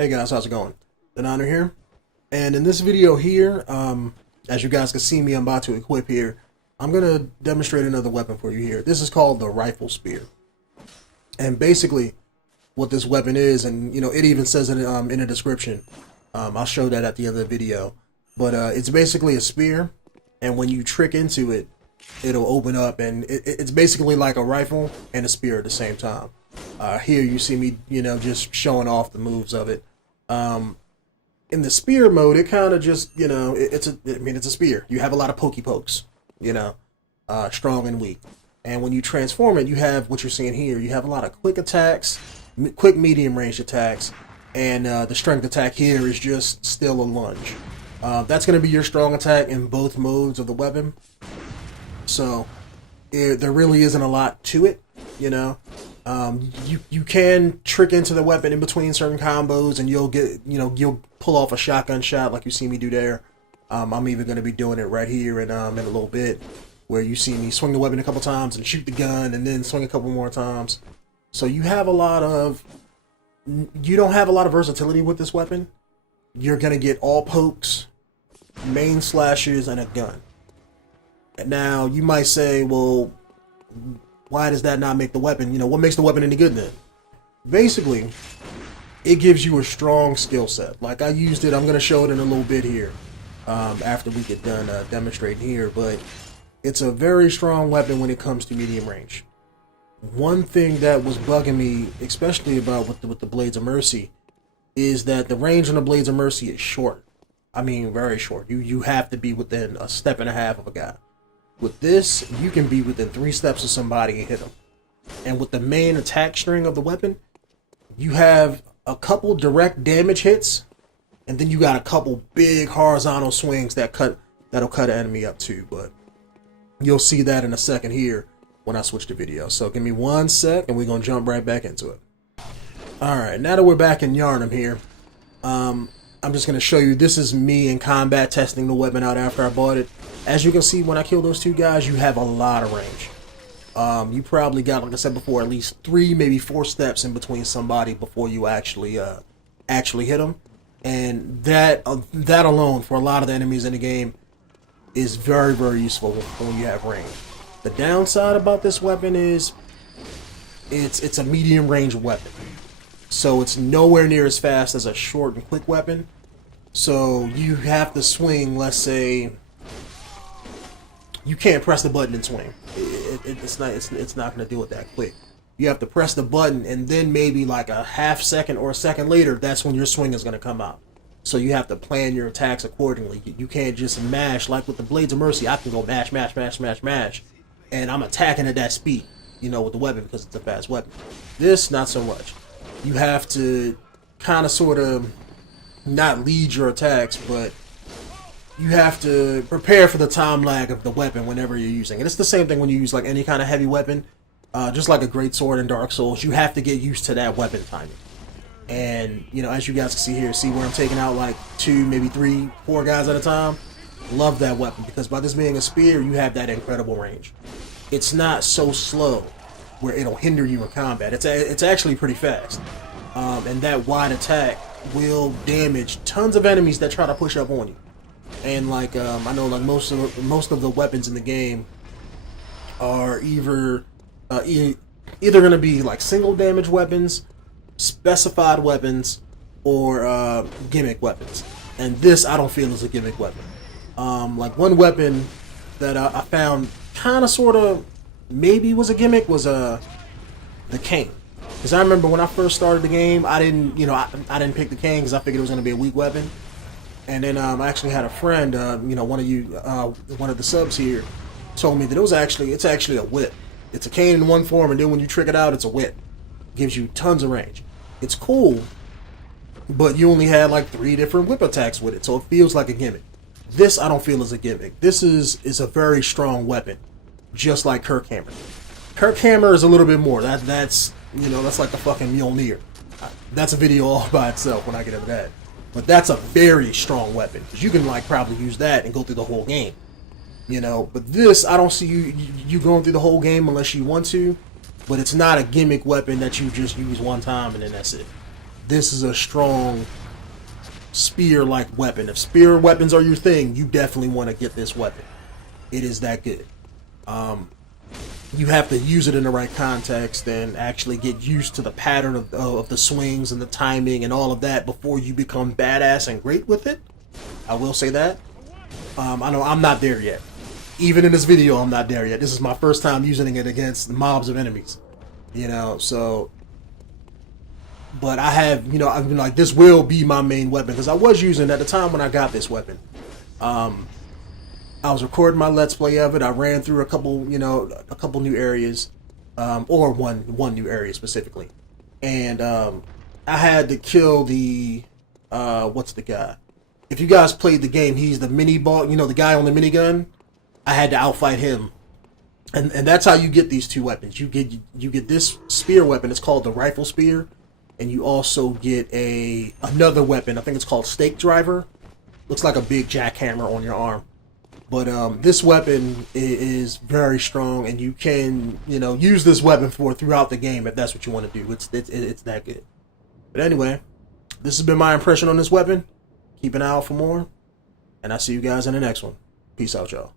Hey guys, how's it going? Denonu here, and in this video here, as you guys can see me, I'm about to equip here. I'm gonna demonstrate another weapon for you here. This is called the rifle spear, and basically, what this weapon is, and it even says it in the description. I'll show that at the end of the video, but it's basically a spear, and when you trick into it, it'll open up, and it's basically like a rifle and a spear at the same time. Here you see me, just showing off the moves of it. In the spear mode, it kind of just, it's a spear. You have a lot of pokey-pokes, strong and weak. And when you transform it, you have what you're seeing here. You have a lot of quick attacks, quick medium range attacks, and the strength attack here is just still a lunge. That's going to be your strong attack in both modes of the weapon. So there really isn't a lot to it, You can trick into the weapon in between certain combos, and you'll pull off a shotgun shot like you see me do there. I'm even going to be doing it right here in a little bit, where you see me swing the weapon a couple times and shoot the gun, and then swing a couple more times. So you don't have a lot of versatility with this weapon. You're going to get all pokes, main slashes, and a gun. Now you might say, well, why does that not make the weapon, what makes the weapon any good then? Basically, it gives you a strong skill set. Like I used it, I'm going to show it in a little bit here, after we get done demonstrating here, but it's a very strong weapon when it comes to medium range. One thing that was bugging me, especially about with the Blades of Mercy, is that the range on the Blades of Mercy is short. I mean, very short. You have to be within a step and a half of a guy. With this, you can be within 3 steps of somebody and hit them. And with the main attack string of the weapon, you have a couple direct damage hits, and then you got a couple big horizontal swings that'll cut an enemy up too. But you'll see that in a second here when I switch the video. So give me 1 sec, and we're gonna jump right back into it. All right, now that we're back in Yharnam here, I'm just gonna show you. This is me in combat testing the weapon out after I bought it. As you can see, when I kill those 2 guys, you have a lot of range. You probably got, like I said before, at least 3, maybe 4 steps in between somebody before you actually hit them. And that alone, for a lot of the enemies in the game, is very, very useful when you have range. The downside about this weapon is it's a medium range weapon. So it's nowhere near as fast as a short and quick weapon. So you have to swing, let's say, you can't press the button and swing. It's not going to do it that quick. You have to press the button, and then maybe like a half second or a second later, that's when your swing is going to come out. So you have to plan your attacks accordingly. You can't just mash. Like with the Blades of Mercy, I can go mash, mash, mash, mash, mash, and I'm attacking at that speed, with the weapon, because it's a fast weapon. This, not so much. You have to kind of sort of not lead your attacks, but you have to prepare for the time lag of the weapon whenever you're using it. It's the same thing when you use like any kind of heavy weapon, just like a great sword in Dark Souls. You have to get used to that weapon timing. And as you guys can see here, see where I'm taking out like 2, maybe 3, 4 guys at a time. Love that weapon, because by this being a spear, you have that incredible range. It's not so slow where it'll hinder you in combat. It's actually pretty fast, and that wide attack will damage tons of enemies that try to push up on you. And like I know, like most of the weapons in the game are either going to be like single damage weapons, specified weapons, or gimmick weapons. And this I don't feel is a gimmick weapon. Like one weapon that I found kind of sort of maybe was a gimmick was the cane. Because I remember when I first started the game, I didn't pick the cane because I figured it was going to be a weak weapon. And then I actually had a friend, one of the subs here, told me that it's actually a whip. It's a cane in one form, and then when you trick it out, it's a whip. It gives you tons of range. It's cool, but you only had like 3 different whip attacks with it, so it feels like a gimmick. This I don't feel is a gimmick. This is a very strong weapon, just like 𝐾𝐤𝐤. 𝐾𝐤𝐤 is a little bit more. That's like the fucking Mjolnir. That's a video all by itself when I get into that. But that's a very strong weapon, because you can like probably use that and go through the whole game. But this, I don't see you going through the whole game unless you want to. But it's not a gimmick weapon that you just use one time and then that's it. this is a strong spear-like weapon. If spear weapons are your thing, you definitely want to get this weapon. It is that good. You have to use it in the right context and actually get used to the pattern of the swings and the timing and all of that before you become badass and great with it. I will say that. I know I'm not there yet. Even in this video, I'm not there yet. This is my first time using it against mobs of enemies. You know, so... But I have, you know, I've been like, this will be my main weapon. Because I was using, at the time when I got this weapon, I was recording my Let's Play of it. I ran through a couple, you know, a couple new areas. Or one new area specifically. And I had to kill the, what's the guy? If you guys played the game, he's the mini ball, you know, the guy on the minigun. I had to outfight him. And that's how you get these two weapons. You get this spear weapon. It's called the rifle spear. And you also get another weapon. I think it's called stake driver. Looks like a big jackhammer on your arm. But this weapon is very strong, and you can, you know, use this weapon throughout the game if that's what you want to do. It's that good. But anyway, this has been my impression on this weapon. Keep an eye out for more, and I'll see you guys in the next one. Peace out, y'all.